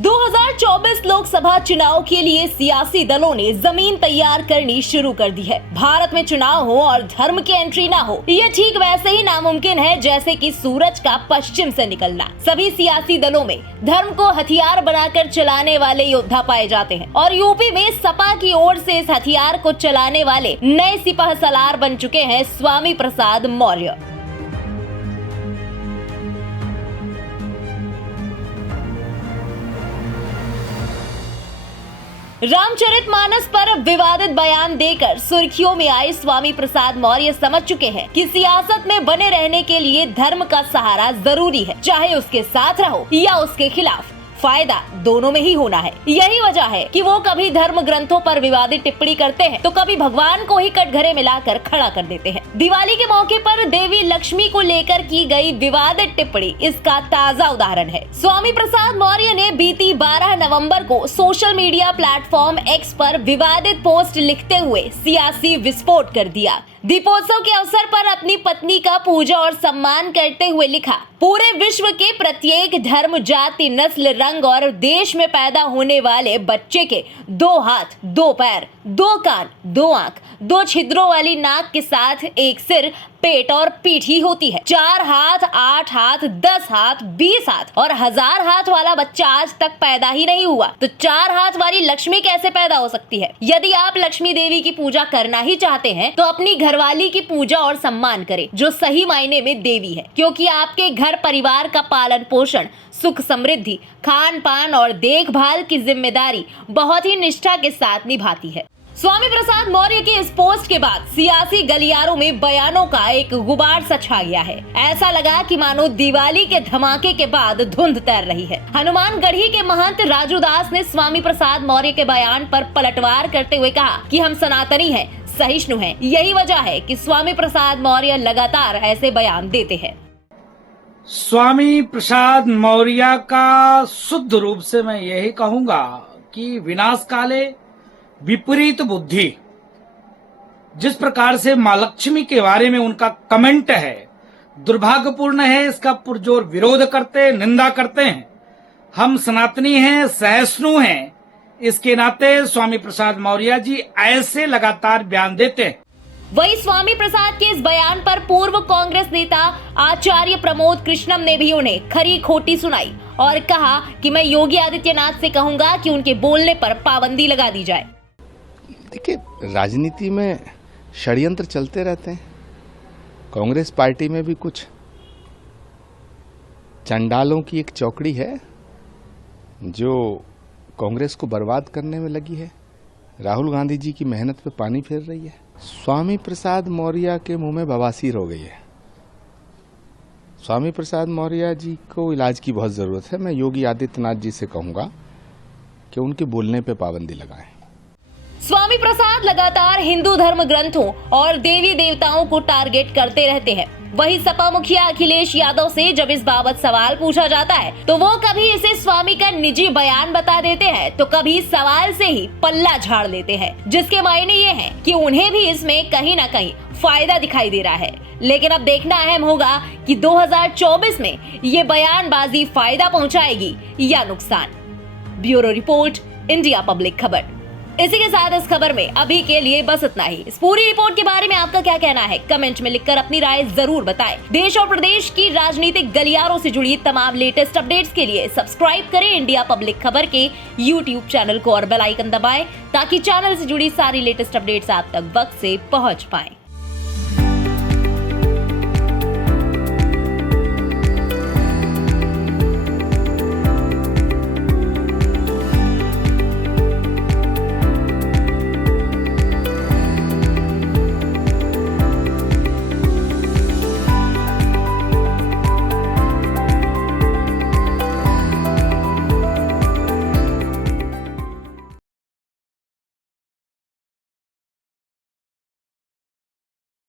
2024 लोकसभा चुनाव के लिए सियासी दलों ने जमीन तैयार करनी शुरू कर दी है। भारत में चुनाव हो और धर्म की एंट्री ना हो, ये ठीक वैसे ही नामुमकिन है जैसे कि सूरज का पश्चिम से निकलना। सभी सियासी दलों में धर्म को हथियार बनाकर चलाने वाले योद्धा पाए जाते हैं और यूपी में सपा की ओर से इस हथियार को चलाने वाले नए सिपाह सलार बन चुके हैं स्वामी प्रसाद मौर्य। रामचरितमानस पर विवादित बयान देकर सुर्खियों में आए स्वामी प्रसाद मौर्य समझ चुके हैं कि सियासत में बने रहने के लिए धर्म का सहारा जरूरी है, चाहे उसके साथ रहो या उसके खिलाफ। फायदा दोनों में ही होना है। यही वजह है कि वो कभी धर्म ग्रंथों पर विवादित टिप्पणी करते हैं तो कभी भगवान को ही कटघरे में लाकर खड़ा कर देते हैं। दिवाली के मौके पर देवी लक्ष्मी को लेकर की गई विवादित टिप्पणी इसका ताजा उदाहरण है। स्वामी प्रसाद मौर्य ने बीती 12 नवंबर को सोशल मीडिया प्लेटफॉर्म एक्स पर विवादित पोस्ट लिखते हुए सियासी विस्फोट कर दिया। दीपोत्सव के अवसर पर अपनी पत्नी का पूजा और सम्मान करते हुए लिखा, पूरे विश्व के प्रत्येक धर्म, जाति, नस्ल, रंग और देश में पैदा होने वाले बच्चे के 2 हाथ, 2 पैर, 2 कान, 2 आंख, 2 छिद्रों वाली नाक के साथ एक सिर, पेट और पीठ ही होती है। 4 हाथ, 8 हाथ, 10 हाथ, 20 हाथ और 1000 हाथ वाला बच्चा आज तक पैदा ही नहीं हुआ, तो 4 हाथ वाली लक्ष्मी कैसे पैदा हो सकती है? यदि आप लक्ष्मी देवी की पूजा करना ही चाहते हैं तो अपनी घरवाली की पूजा और सम्मान करें, जो सही मायने में देवी है, क्योंकि आपके घर परिवार का पालन पोषण, सुख समृद्धि, खान पान और देखभाल की जिम्मेदारी बहुत ही निष्ठा के साथ निभाती है। स्वामी प्रसाद मौर्य के इस पोस्ट के बाद सियासी गलियारों में बयानों का एक गुबार सा छा गया है। ऐसा लगा कि मानो दिवाली के धमाके के बाद धुंध तैर रही है। हनुमानगढ़ी के महंत राजू दास ने स्वामी प्रसाद मौर्य के बयान पर पलटवार करते हुए कहा कि हम सनातनी हैं, सहिष्णु हैं। यही वजह है कि स्वामी प्रसाद मौर्य लगातार ऐसे बयान देते हैं। स्वामी प्रसाद मौर्य का शुद्ध रूप से मैं यही कहूंगा कि विनाश काले विपरीत बुद्धि। जिस प्रकार से मां लक्ष्मी के बारे में उनका कमेंट है, दुर्भाग्यपूर्ण है। इसका पुरजोर विरोध करते, निंदा करते हैं। हम सनातनी हैं, सहिष्णु हैं, इसके नाते स्वामी प्रसाद मौर्य जी ऐसे लगातार बयान देते हैं। वही स्वामी प्रसाद के इस बयान पर पूर्व कांग्रेस नेता आचार्य प्रमोद कृष्णम ने भी उन्हें खरी खोटी सुनाई और कहा कि मैं योगी आदित्यनाथ से कहूंगा कि उनके बोलने पर पाबंदी लगा दी जाए। देखिए, राजनीति में षड्यंत्र चलते रहते हैं। कांग्रेस पार्टी में भी कुछ चंडालों की एक चौकड़ी है जो कांग्रेस को बर्बाद करने में लगी है, राहुल गांधी जी की मेहनत पे पानी फेर रही है। स्वामी प्रसाद मौर्य के मुंह में बवासीर हो गई है। स्वामी प्रसाद मौर्य जी को इलाज की बहुत जरूरत है। मैं योगी आदित्यनाथ जी से कहूंगा कि उनके बोलने पे पाबंदी लगाएं। स्वामी प्रसाद लगातार हिंदू धर्म ग्रंथों और देवी देवताओं को टारगेट करते रहते हैं। वही सपा मुखिया अखिलेश यादव से जब इस बाबत सवाल पूछा जाता है तो वो कभी इसे स्वामी का निजी बयान बता देते हैं तो कभी सवाल से ही पल्ला झाड़ लेते हैं, जिसके मायने ये हैं कि उन्हें भी इसमें कहीं ना कहीं फायदा दिखाई दे रहा है। लेकिन अब देखना अहम होगा कि 2024 में ये बयानबाजी फायदा पहुंचाएगी या नुकसान। ब्यूरो रिपोर्ट, इंडिया पब्लिक खबर। इसी के साथ इस खबर में अभी के लिए बस इतना ही। इस पूरी रिपोर्ट के बारे में आपका क्या कहना है, कमेंट में लिखकर अपनी राय जरूर बताएं। देश और प्रदेश की राजनीतिक गलियारों से जुड़ी तमाम लेटेस्ट अपडेट्स के लिए सब्सक्राइब करें इंडिया पब्लिक खबर के YouTube चैनल को और बेल आइकन दबाएं ताकि चैनल से जुड़ी सारी लेटेस्ट अपडेट्स आप तक वक्त से पहुंच पाएं।